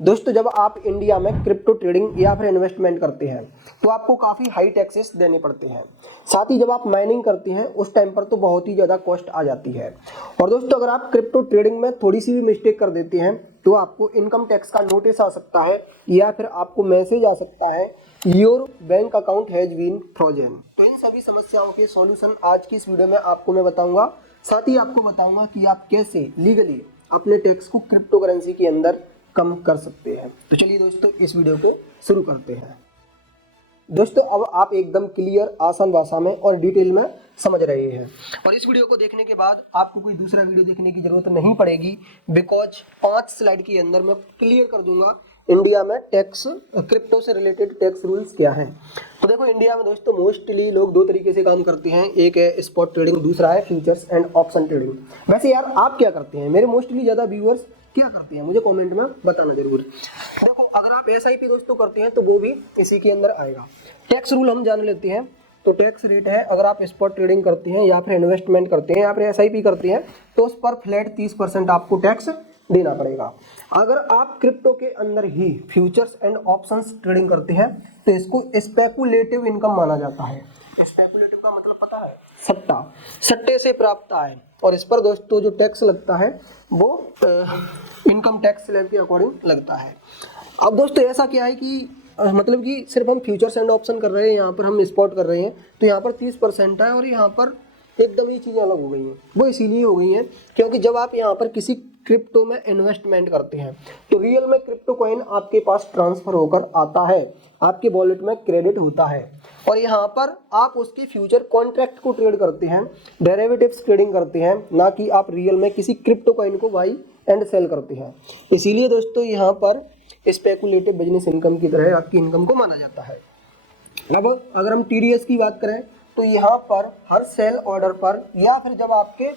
दोस्तों जब आप इंडिया में क्रिप्टो ट्रेडिंग या फिर इन्वेस्टमेंट करते हैं तो आपको काफ़ी हाई टैक्सेस देने पड़ते हैं। साथ ही जब आप माइनिंग करते हैं उस टाइम पर तो बहुत ही ज़्यादा कॉस्ट आ जाती है। और दोस्तों अगर आप क्रिप्टो ट्रेडिंग में थोड़ी सी भी मिस्टेक कर देते हैं तो आपको इनकम टैक्स का नोटिस आ सकता है या फिर आपको मैसेज आ सकता है your bank account has been frozen. तो इन सभी समस्याओं के सॉल्यूशन आज की इस वीडियो में आपको मैं बताऊंगा। साथ ही आपको बताऊंगा कि आप कैसे लीगली अपने टैक्स को क्रिप्टो करेंसी के अंदर कम कर सकते हैं। तो चलिए दोस्तों इस वीडियो को शुरू करते हैं। दोस्तों अब आप एकदम क्लियर आसान भाषा में और डिटेल में समझ रहे हैं और इस वीडियो को देखने के बाद आपको कोई दूसरा वीडियो देखने की जरूरत नहीं पड़ेगी, बिकॉज 5 स्लाइड के अंदर मैं क्लियर कर दूंगा इंडिया में टैक्स क्रिप्टो से रिलेटेड टैक्स रूल्स क्या हैं। तो देखो इंडिया में दोस्तों मोस्टली लोग दो तरीके से काम करते हैं, एक है स्पॉट ट्रेडिंग, दूसरा है फ्यूचर्स एंड ऑप्शन ट्रेडिंग। वैसे यार आप क्या करते हैं? मेरे मोस्टली ज़्यादा व्यूअर्स क्या करते हैं मुझे कमेंट में बताना जरूर। देखो अगर आप एसआईपी दोस्तों करते हैं तो वो भी इसी के अंदर आएगा। टैक्स रूल हम जान लेते हैं। तो टैक्स रेट है, अगर आप स्पॉट ट्रेडिंग करते हैं या फिर इन्वेस्टमेंट करते हैं या फिर एसआईपी करते हैं तो उस पर फ्लैट 30% आपको टैक्स देना पड़ेगा। अगर आप क्रिप्टो के अंदर ही फ्यूचर्स एंड ऑप्शंस ट्रेडिंग करते हैं तो इसको स्पेकुलेटिव इनकम माना जाता है। स्पेकुलेटिव का मतलब पता है? सट्टा, सट्टे से प्राप्त आय। और इस पर दोस्तों जो टैक्स लगता है वो इनकम टैक्स स्लैब के अकॉर्डिंग लगता है। अब दोस्तों ऐसा क्या है कि मतलब कि सिर्फ हम फ्यूचर्स एंड ऑप्शन कर रहे हैं, यहाँ पर हम स्पॉट कर रहे हैं तो यहाँ पर 30% है और यहाँ पर एकदम ही चीज़ें अलग हो गई हैं। वो इसीलिए हो गई हैं क्योंकि जब आप यहाँ पर किसी क्रिप्टो में इन्वेस्टमेंट करते हैं तो रियल में क्रिप्टो कॉइन आपके पास ट्रांसफर होकर आता है, आपके वॉलेट में क्रेडिट होता है और यहाँ पर आप उसके फ्यूचर कॉन्ट्रैक्ट को ट्रेड करते हैं, डेरिवेटिव्स ट्रेडिंग करते हैं, ना कि आप रियल में किसी क्रिप्टो कॉइन को बाई एंड सेल करते हैं। इसीलिए दोस्तों यहाँ पर स्पेकुलेटिव बिजनेस इनकम की तरह आपकी इनकम को माना जाता है। अब अगर हम टीडीएस की बात करें तो यहाँ पर हर सेल ऑर्डर पर या फिर जब आपके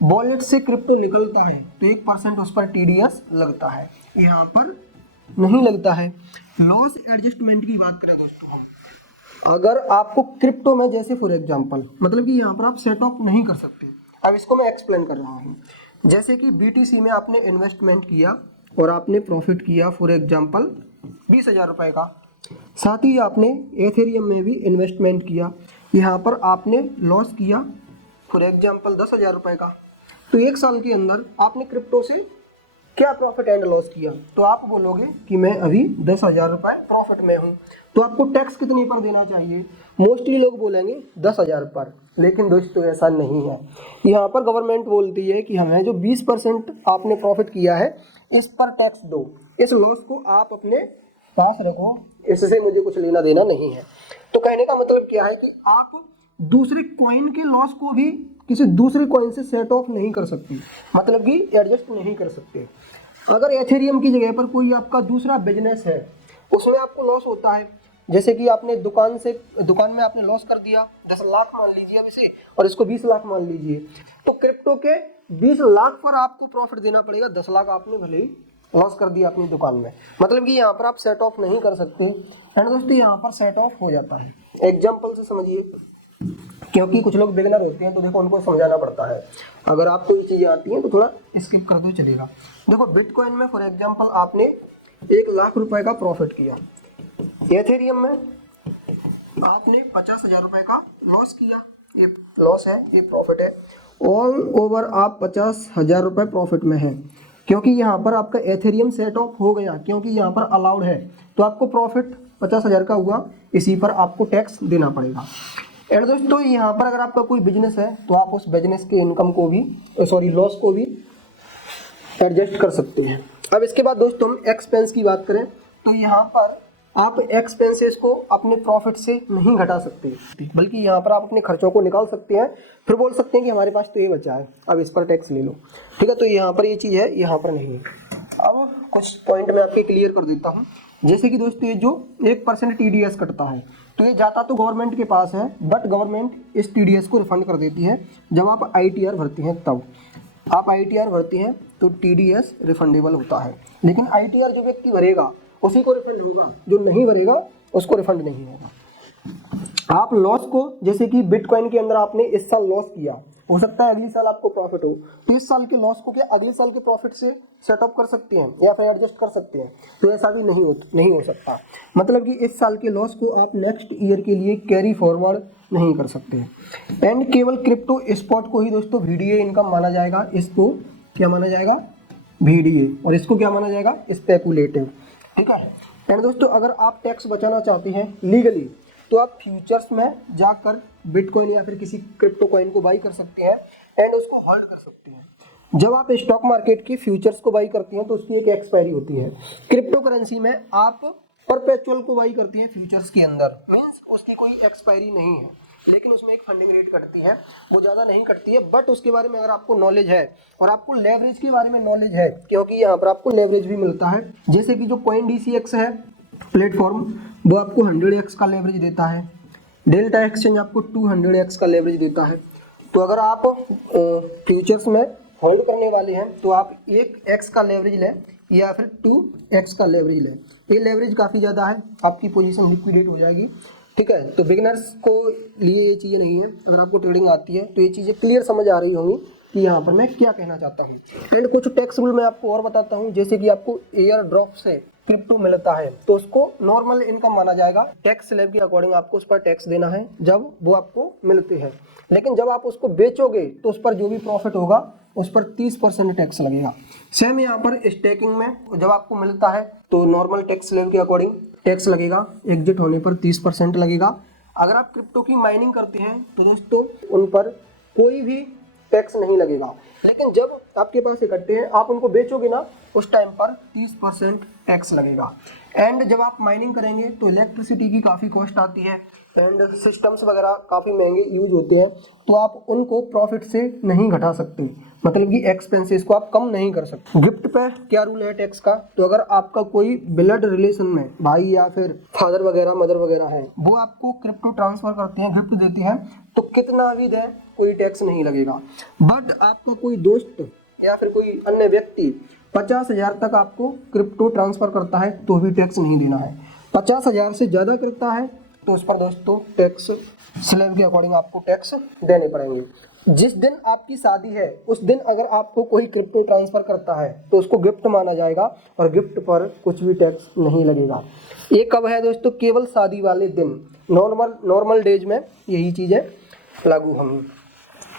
वॉलेट से क्रिप्टो निकलता है तो 1% उस पर टीडीएस लगता है, यहाँ पर नहीं लगता है। लॉस एडजस्टमेंट की बात करें दोस्तों, अगर आपको क्रिप्टो में जैसे फॉर एग्जांपल मतलब कि यहाँ पर आप सेट ऑफ नहीं कर सकते। अब इसको मैं एक्सप्लेन कर रहा हूँ। जैसे कि बीटीसी में आपने इन्वेस्टमेंट किया और आपने प्रॉफिट किया फॉर एग्जांपल 20,000 रुपये का। साथ ही आपने एथेरियम में भी इन्वेस्टमेंट किया, यहाँ पर आपने लॉस किया फॉर एग्जांपल 10,000 रुपये का। तो एक साल के अंदर आपने क्रिप्टो से क्या प्रॉफिट एंड लॉस किया? तो आप बोलोगे कि मैं अभी 10,000 रुपये प्रॉफिट में हूँ। तो आपको टैक्स कितने पर देना चाहिए? मोस्टली लोग बोलेंगे 10,000 पर, लेकिन दोस्तों ऐसा नहीं है। यहाँ पर गवर्नमेंट बोलती है कि हमें जो 20% आपने प्रॉफिट किया है इस पर टैक्स दो, इस लॉस को आप अपने पास रखो, इससे मुझे कुछ लेना देना नहीं है। तो कहने का मतलब क्या है कि आप दूसरे कॉइन के लॉस को भी किसी दूसरे कॉइन से सेट ऑफ नहीं कर सकते, मतलब कि एडजस्ट नहीं कर सकते। अगर एथेरियम की जगह पर कोई आपका दूसरा बिजनेस है उसमें आपको लॉस होता है, जैसे कि आपने दुकान में आपने लॉस कर दिया 10 लाख मान लीजिए अब इसे, और इसको 20 लाख मान लीजिए, तो क्रिप्टो के 20 लाख पर आपको प्रॉफिट देना पड़ेगा। 10 लाख आपने भले ही लॉस कर दिया अपनी दुकान में, मतलब कि यहाँ पर आप सेट ऑफ नहीं कर सकते। एंड दोस्तों यहाँ पर सेट ऑफ हो जाता है। एग्जाम्पल से समझिए, क्योंकि कुछ लोग बिगिनर होते हैं तो देखो उनको समझाना पड़ता है। अगर आपको ये चीज़ें आती हैं तो थोड़ा स्किप कर दो चलेगा। देखो बिटकॉइन में फॉर एग्जांपल आपने 1 लाख रुपए का प्रॉफिट किया, एथेरियम में आपने 50,000 रुपए का लॉस किया, ये लॉस है ये प्रॉफिट है। ऑल ओवर आप 50,000 रुपये प्रॉफिट में है क्योंकि यहाँ पर आपका एथेरियम सेट ऑफ हो गया, क्योंकि यहाँ पर अलाउड है तो आपको प्रॉफिट 50,000 का हुआ, इसी पर आपको टैक्स देना पड़ेगा। एंड दोस्तों यहाँ पर अगर आपका कोई बिजनेस है तो आप उस बिजनेस के इनकम को भी लॉस को भी एडजस्ट कर सकते हैं। अब इसके बाद दोस्तों हम एक्सपेंस की बात करें तो यहाँ पर आप एक्सपेंसेस को अपने प्रॉफिट से नहीं घटा सकते, बल्कि यहाँ पर आप अपने खर्चों को निकाल सकते हैं, फिर बोल सकते हैं कि हमारे पास तो ये बचा है अब इस पर टैक्स ले लो, ठीक है। तो यहाँ पर ये चीज़ है, यहाँ पर नहीं है। अब कुछ पॉइंट मैं आपके क्लियर कर देता हूँ। जैसे कि दोस्तों ये जो 1% टीडीएस कटता है तो ये जाता तो गवर्नमेंट के पास है, बट गवर्नमेंट इस टीडीएस को रिफंड कर देती है जब आप आईटीआर भरते हैं। तब आप आईटीआर भरते हैं तो टीडीएस रिफंडेबल होता है, लेकिन आईटीआर जो व्यक्ति भरेगा उसी को रिफंड होगा, जो नहीं भरेगा उसको रिफंड नहीं होगा। आप लॉस को, जैसे कि बिटकॉइन के अंदर आपने इस साल लॉस किया हो सकता है अगले साल आपको प्रॉफिट हो, तो इस साल के लॉस को क्या अगले साल के प्रॉफिट से सेटअप कर सकते हैं या फिर एडजस्ट कर सकते हैं, तो ऐसा भी नहीं हो सकता। मतलब कि इस साल के लॉस को आप नेक्स्ट ईयर के लिए कैरी फॉरवर्ड नहीं कर सकते। एंड केवल क्रिप्टो स्पॉट को ही दोस्तों VDA इनकम माना जाएगा, इसको क्या माना जाएगा VDA, और इसको क्या माना जाएगा स्पेकुलेटिव, ठीक है। एंड दोस्तों अगर आप टैक्स बचाना चाहते हैं लीगली, तो आप फ्यूचर्स में जाकर बिटकॉइन या फिर किसी क्रिप्टो कॉइन को बाई कर सकते हैं एंड उसको होल्ड कर सकते हैं। जब आप स्टॉक मार्केट की फ्यूचर्स को बाई करते हैं तो उसकी एक एक्सपायरी होती है। क्रिप्टो करेंसी में आप परपेचुअल को बाई करती है फ्यूचर्स के अंदर, मीन्स उसकी कोई एक्सपायरी नहीं है, लेकिन उसमें एक फंडिंग रेट कटती है, वो ज़्यादा नहीं कटती है। बट उसके बारे में अगर आपको नॉलेज है और आपको लेवरेज के बारे में नॉलेज है, क्योंकि यहाँ पर आपको लेवरेज भी मिलता है, जैसे कि जो CoinDCX है प्लेटफॉर्म, वो आपको 100x का लेवरेज देता है, डेल्टा एक्सचेंज आपको 200x का लेवरेज देता है। तो अगर आप फ्यूचर्स में होल्ड करने वाले हैं तो आप 1x का लेवरेज लें या फिर 2x का लेवरेज लें। ये लेवरेज काफ़ी ज़्यादा है, आपकी पोजीशन लिक्विडेट हो जाएगी, ठीक है। तो बिगिनर्स को लिए ये चीज़ें नहीं है, अगर आपको ट्रेडिंग आती है तो ये चीज़ें क्लियर समझ आ रही होंगी कि यहाँ पर मैं क्या कहना चाहता हूँ। एंड कुछ टैक्स रूल मैं आपको और बताता हूँ, जैसे कि आपको एयर ड्रॉप से क्रिप्टो मिलता है तो उसको नॉर्मल इनकम माना जाएगा, टैक्स स्लैब के अकॉर्डिंग आपको उस पर टैक्स देना है जब वो आपको मिलते हैं। लेकिन जब आप उसको बेचोगे तो उस पर जो भी प्रॉफिट होगा उस पर 30% टैक्स लगेगा। सेम यहाँ पर स्टेकिंग में जब आपको मिलता है तो नॉर्मल टैक्स स्लैब के अकॉर्डिंग टैक्स लगेगा, एग्जिट होने पर 30% लगेगा। अगर आप क्रिप्टो की माइनिंग करते हैं तो दोस्तों उन पर कोई भी टैक्स नहीं लगेगा, लेकिन जब आपके पास इकट्ठे हैं आप उनको बेचोगे ना, उस टाइम पर 30% टैक्स लगेगा। एंड जब आप माइनिंग करेंगे तो इलेक्ट्रिसिटी की काफ़ी कॉस्ट आती है एंड सिस्टम्स वगैरह काफ़ी महंगे यूज होते हैं, तो आप उनको प्रॉफिट से नहीं घटा सकते, मतलब कि एक्सपेंसेस को आप कम नहीं कर सकते। गिफ्ट पे क्या रूल है टैक्स का, तो अगर आपका कोई ब्लड रिलेशन में भाई या फिर फादर वगैरह मदर वगैरह है, वो आपको क्रिप्टो ट्रांसफर करते हैं, गिफ्ट देते हैं, तो कितना भी दें कोई टैक्स नहीं लगेगा। बट आपका कोई दोस्त या फिर कोई अन्य व्यक्ति 50,000 तक आपको क्रिप्टो ट्रांसफर करता है तो भी टैक्स नहीं देना है। 50,000 से ज़्यादा करता है तो उस पर दोस्तों टैक्स स्लैब के अकॉर्डिंग आपको टैक्स देने पड़ेंगे। जिस दिन आपकी शादी है उस दिन अगर आपको कोई क्रिप्टो ट्रांसफर करता है तो उसको गिफ्ट माना जाएगा और गिफ्ट पर कुछ भी टैक्स नहीं लगेगा। ये कब है दोस्तों, केवल शादी वाले दिन, नॉर्मल डेज में यही चीज़ें लागू होंगी।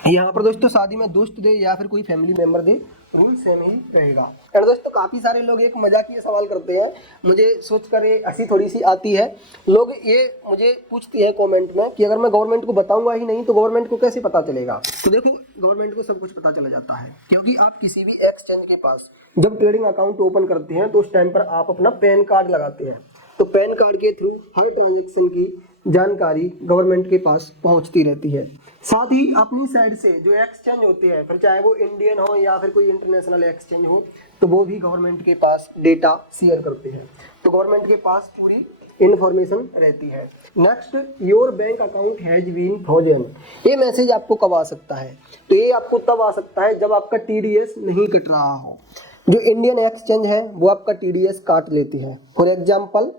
यहाँ पर दोस्तों शादी में दोस्त दे या फिर कोई फैमिली मेम्बर दे, रूल सेम ही रहेगा। और दोस्तों काफ़ी सारे लोग एक मजाकिया सवाल करते हैं, मुझे सोच कर ये हंसी थोड़ी सी आती है। लोग ये मुझे पूछती है कमेंट में कि अगर मैं गवर्नमेंट को बताऊंगा ही नहीं तो गवर्नमेंट को कैसे पता चलेगा। तो देखो गवर्नमेंट को सब कुछ पता चला जाता है, क्योंकि आप किसी भी एक्सचेंज के पास जब ट्रेडिंग अकाउंट ओपन करते हैं तो उस टाइम पर आप अपना पैन कार्ड लगाते हैं, तो पैन कार्ड के थ्रू हर ट्रांजेक्शन की जानकारी गवर्नमेंट के पास पहुंचती रहती है। साथ ही अपनी साइड से जो एक्सचेंज होते हैं, फिर चाहे वो इंडियन हो या फिर कोई इंटरनेशनल एक्सचेंज हो, तो वो भी गवर्नमेंट के पास डेटा शेयर करते हैं, तो गवर्नमेंट के पास पूरी इंफॉर्मेशन रहती है। Next, your bank account has been frozen. ये मैसेज आपको कब आ सकता है, तो ये आपको तब आ सकता है जब आपका TDS नहीं कट रहा हो। जो इंडियन एक्सचेंज है वो आपका TDS काट लेती है, फॉर एग्जाम्पल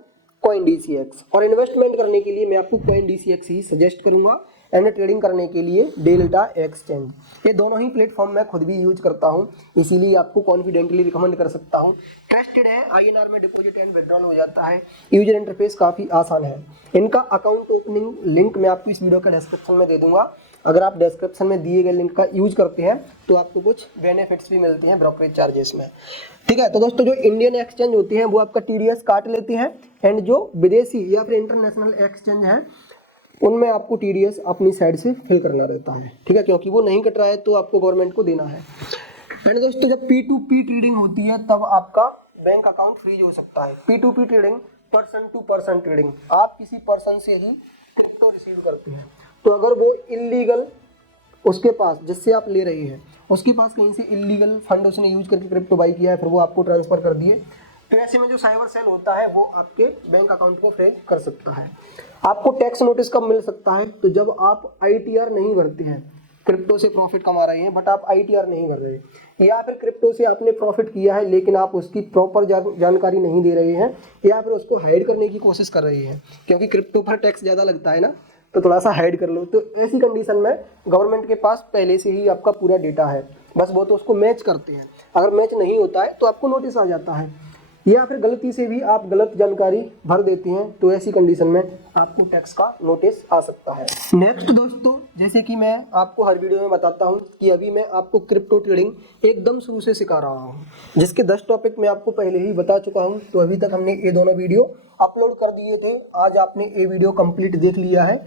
CoinDCX। और इन्वेस्टमेंट करने के लिए मैं आपको CoinDCX ही सजेस्ट करूंगा, एंड ट्रेडिंग करने के लिए डेल्टा एक्सचेंज। ये दोनों ही प्लेटफॉर्म मैं खुद भी यूज करता हूं, इसीलिए आपको कॉन्फिडेंटली रिकमेंड कर सकता हूं। ट्रस्टेड है, INR में डिपॉजिट एंड विड्रॉल हो जाता है, यूजर इंटरफेस काफ़ी आसान है। इनका अकाउंट ओपनिंग लिंक मैं आपको इस वीडियो का डिस्क्रिप्शन में दे दूंगा। अगर आप डिस्क्रिप्शन में दिए गए लिंक का यूज करते हैं तो आपको कुछ बेनिफिट्स भी मिलते हैं ब्रोकरेज चार्जेस में, ठीक है। तो दोस्तों जो इंडियन एक्सचेंज होती हैं वो आपका TDS काट लेती हैं, एंड जो विदेशी या फिर इंटरनेशनल एक्सचेंज है उनमें आपको TDS अपनी साइड से फिल करना रहता है, ठीक है, क्योंकि वो नहीं कट रहा है तो आपको गवर्नमेंट को देना है। एंड दोस्तों जब P2P ट्रेडिंग होती है तब आपका बैंक अकाउंट फ्रीज हो सकता है। P2P trading, person to person trading, आप किसी पर्सन से ही क्रिप्टो रिसीव करते हैं, तो अगर वो इलीगल उसके पास जिससे आप ले रहे हैं उसके पास कहीं से इलीगल फंड उसने यूज करके क्रिप्टो बाई किया है, फिर वो आपको ट्रांसफर कर दिए, तो ऐसे में जो साइबर सेल होता है वो आपके बैंक अकाउंट को फ्रीज कर सकता है। आपको टैक्स नोटिस कब मिल सकता है, तो जब आप ITR नहीं भरते हैं, क्रिप्टो से प्रॉफिट कमा रहे हैं बट आप ITR नहीं कर रहे, या फिर क्रिप्टो से आपने प्रॉफिट किया है लेकिन आप उसकी प्रॉपर जानकारी नहीं दे रहे हैं, या फिर उसको हाइड करने की कोशिश कर रहे हैं, क्योंकि क्रिप्टो पर टैक्स ज़्यादा लगता है ना, तो थोड़ा सा हाइड कर लो। तो ऐसी कंडीशन में गवर्नमेंट के पास पहले से ही आपका पूरा डेटा है, बस वो तो उसको मैच करते हैं। अगर मैच नहीं होता है तो आपको नोटिस आ जाता है, या फिर गलती से भी आप गलत जानकारी भर देते हैं तो ऐसी कंडीशन में आपको टैक्स का नोटिस आ सकता है। नेक्स्ट दोस्तों, जैसे कि मैं आपको हर वीडियो में बताता हूं कि अभी मैं आपको क्रिप्टो ट्रेडिंग एकदम शुरू से सिखा रहा हूं, जिसके 10 टॉपिक मैं आपको पहले ही बता चुका हूं। तो अभी तक हमने ये दोनों वीडियो अपलोड कर दिए थे, आज आपने ये वीडियो कंप्लीट देख लिया है।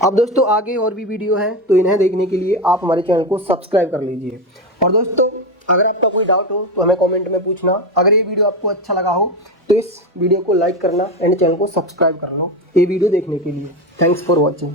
अब दोस्तों आगे और भी वीडियो हैं, तो इन्हें देखने के लिए आप हमारे चैनल को सब्सक्राइब कर लीजिए। और दोस्तों अगर आपका कोई डाउट हो तो हमें कमेंट में पूछना। अगर ये वीडियो आपको अच्छा लगा हो तो इस वीडियो को लाइक करना एंड चैनल को सब्सक्राइब कर लो ये वीडियो देखने के लिए। Thanks for watching.